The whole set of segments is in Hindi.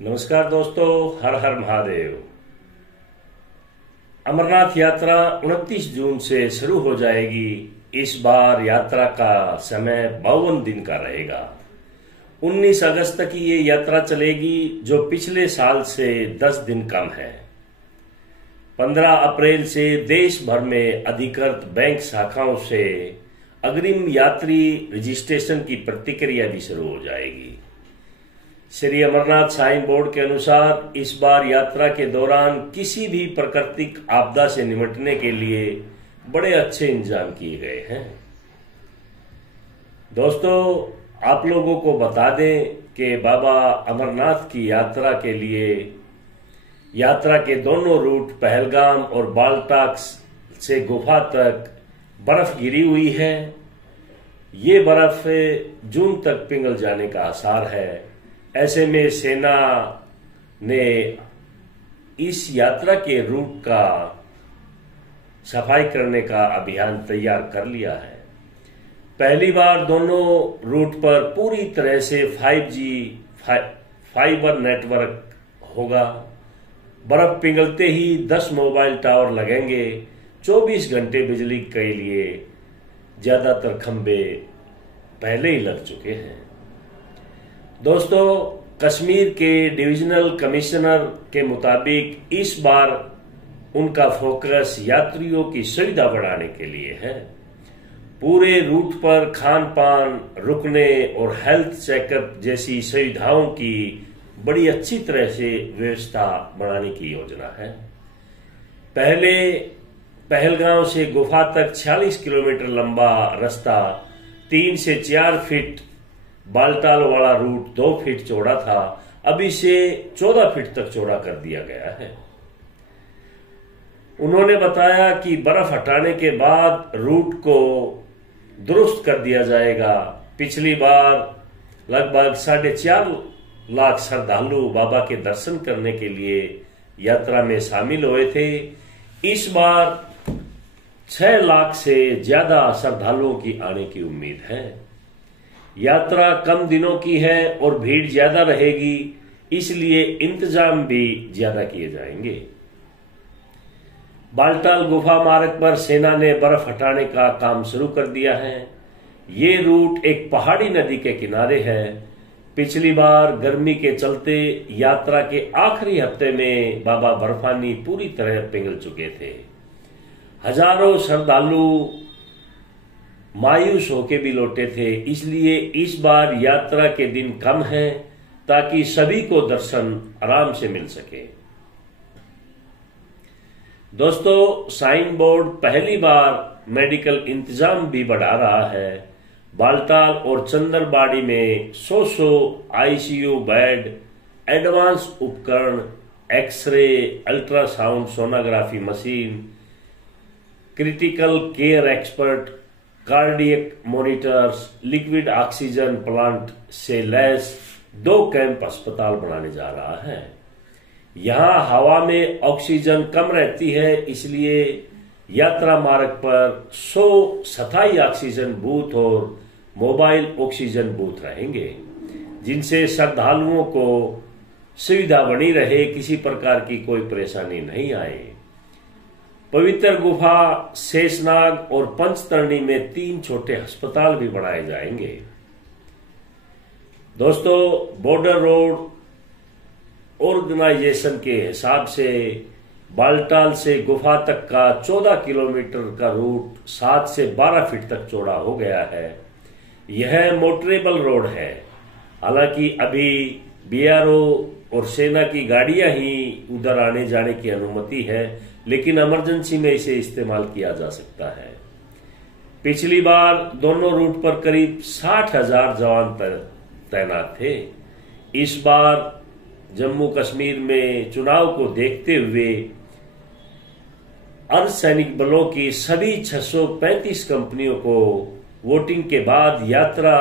नमस्कार दोस्तों, हर हर महादेव। अमरनाथ यात्रा 29 जून से शुरू हो जाएगी। इस बार यात्रा का समय 52 दिन का रहेगा। 19 अगस्त तक ये यात्रा चलेगी, जो पिछले साल से 10 दिन कम है। 15 अप्रैल से देश भर में अधिकृत बैंक शाखाओं से अग्रिम यात्री रजिस्ट्रेशन की प्रक्रिया भी शुरू हो जाएगी। श्री अमरनाथ साईं बोर्ड के अनुसार इस बार यात्रा के दौरान किसी भी प्राकृतिक आपदा से निपटने के लिए बड़े अच्छे इंतजाम किए गए हैं। दोस्तों, आप लोगों को बता दें कि बाबा अमरनाथ की यात्रा के लिए यात्रा के दोनों रूट पहलगाम और बालटाल से गुफा तक बर्फ गिरी हुई है। ये बर्फ जून तक पिघल जाने का आसार है। ऐसे में सेना ने इस यात्रा के रूट का सफाई करने का अभियान तैयार कर लिया है। पहली बार दोनों रूट पर पूरी तरह से 5G फाइबर नेटवर्क होगा। बर्फ पिघलते ही 10 मोबाइल टावर लगेंगे। 24 घंटे बिजली के लिए ज्यादातर खंबे पहले ही लग चुके हैं। दोस्तों, कश्मीर के डिविजनल कमिश्नर के मुताबिक इस बार उनका फोकस यात्रियों की सुविधा बढ़ाने के लिए है। पूरे रूट पर खान पान, रुकने और हेल्थ चेकअप जैसी सुविधाओं की बड़ी अच्छी तरह से व्यवस्था बनाने की योजना है। पहले पहलगांव से गुफा तक 46 किलोमीटर लंबा रास्ता 3 से 4 फीट, बालटाल वाला रूट 2 फीट चौड़ा था, अब इसे 14 फीट तक चौड़ा कर दिया गया है। उन्होंने बताया कि बर्फ हटाने के बाद रूट को दुरुस्त कर दिया जाएगा। पिछली बार लगभग 4.5 लाख श्रद्धालु बाबा के दर्शन करने के लिए यात्रा में शामिल हुए थे। इस बार 6 लाख से ज्यादा श्रद्धालुओं की आने की उम्मीद है। यात्रा कम दिनों की है और भीड़ ज्यादा रहेगी, इसलिए इंतजाम भी ज्यादा किए जाएंगे। बालटाल गुफा मार्ग पर सेना ने बर्फ हटाने का काम शुरू कर दिया है। ये रूट एक पहाड़ी नदी के किनारे है। पिछली बार गर्मी के चलते यात्रा के आखिरी हफ्ते में बाबा बर्फानी पूरी तरह पिघल चुके थे। हजारों श्रद्धालु मायूस होके भी लौटे थे। इसलिए इस बार यात्रा के दिन कम हैं, ताकि सभी को दर्शन आराम से मिल सके। दोस्तों, साईं बोर्ड पहली बार मेडिकल इंतजाम भी बढ़ा रहा है। बालटाल और चंदरबाड़ी में 100 ICU बेड, एडवांस उपकरण, X ray, ultrasound sonography machine, critical care expert, cardiac monitors, liquid oxygen plant से लैस 2 कैंप अस्पताल बनाने जा रहा है। यहां हवा में ऑक्सीजन कम रहती है, इसलिए यात्रा मार्ग पर 100 स्थायी ऑक्सीजन बूथ और मोबाइल ऑक्सीजन बूथ रहेंगे, जिनसे श्रद्धालुओं को सुविधा बनी रहे, किसी प्रकार की कोई परेशानी नहीं आए। पवित्र गुफा, शेषनाग और पंचतरणी में 3 छोटे अस्पताल भी बनाए जाएंगे। दोस्तों, बॉर्डर रोड ऑर्गेनाइजेशन के हिसाब से बालटाल से गुफा तक का 14 किलोमीटर का रूट 7 से 12 फीट तक चौड़ा हो गया है। यह मोटरेबल रोड है। हालांकि अभी BRO और सेना की गाड़ियां ही उधर आने जाने की अनुमति है, लेकिन इमरजेंसी में इसे इस्तेमाल किया जा सकता है। पिछली बार दोनों रूट पर करीब 60,000 जवान तैनात थे। इस बार जम्मू कश्मीर में चुनाव को देखते हुए अर्धसैनिक बलों की सभी 635 कंपनियों को वोटिंग के बाद यात्रा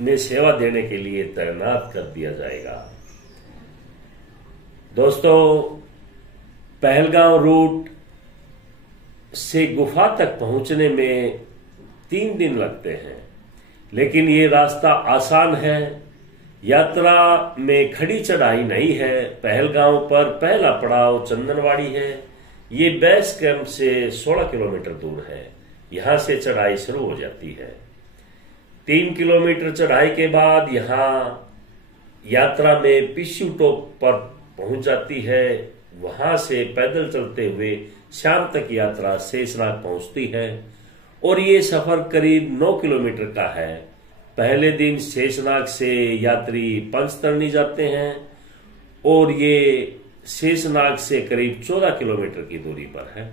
में सेवा देने के लिए तैनात कर दिया जाएगा। दोस्तों, पहलगांव रूट से गुफा तक पहुंचने में 3 दिन लगते हैं, लेकिन ये रास्ता आसान है। यात्रा में खड़ी चढ़ाई नहीं है। पहलगांव पर पहला पड़ाव चंदनवाड़ी है। ये बेस कैंप से 16 किलोमीटर दूर है। यहां से चढ़ाई शुरू हो जाती है। 3 किलोमीटर चढ़ाई के बाद यहाँ यात्रा में पिस्यू टॉप पर पहुंच जाती है। वहां से पैदल चलते हुए शाम तक यात्रा शेषनाग पहुंचती है और ये सफर करीब 9 किलोमीटर का है। पहले दिन शेषनाग से यात्री पंचतरणी जाते हैं और ये शेषनाग से करीब 14 किलोमीटर की दूरी पर है।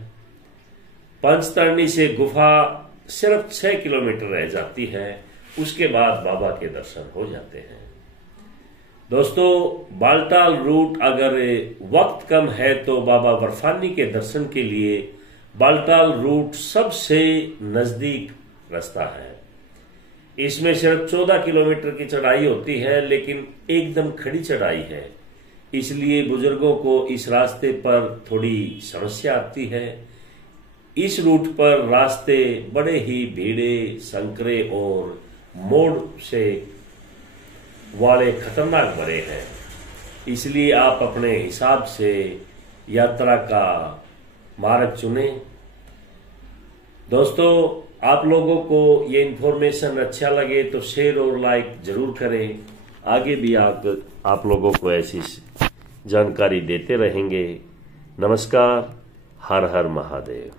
पंचतरणी से गुफा सिर्फ 6 किलोमीटर रह जाती है। उसके बाद बाबा के दर्शन हो जाते हैं। दोस्तों, बालटाल रूट अगर वक्त कम है तो बाबा बर्फानी के दर्शन के लिए बालटाल रूट सबसे नजदीक रास्ता है। इसमें सिर्फ 14 किलोमीटर की चढ़ाई होती है, लेकिन एकदम खड़ी चढ़ाई है, इसलिए बुजुर्गों को इस रास्ते पर थोड़ी समस्या आती है। इस रूट पर रास्ते बड़े ही भीड़े, संकरे और मोड़ से वाले खतरनाक भरे हैं, इसलिए आप अपने हिसाब से यात्रा का मार्ग चुनें। दोस्तों, आप लोगों को ये इन्फॉर्मेशन अच्छा लगे तो शेयर और लाइक जरूर करें। आगे भी आप लोगों को ऐसी जानकारी देते रहेंगे। नमस्कार। हर हर महादेव।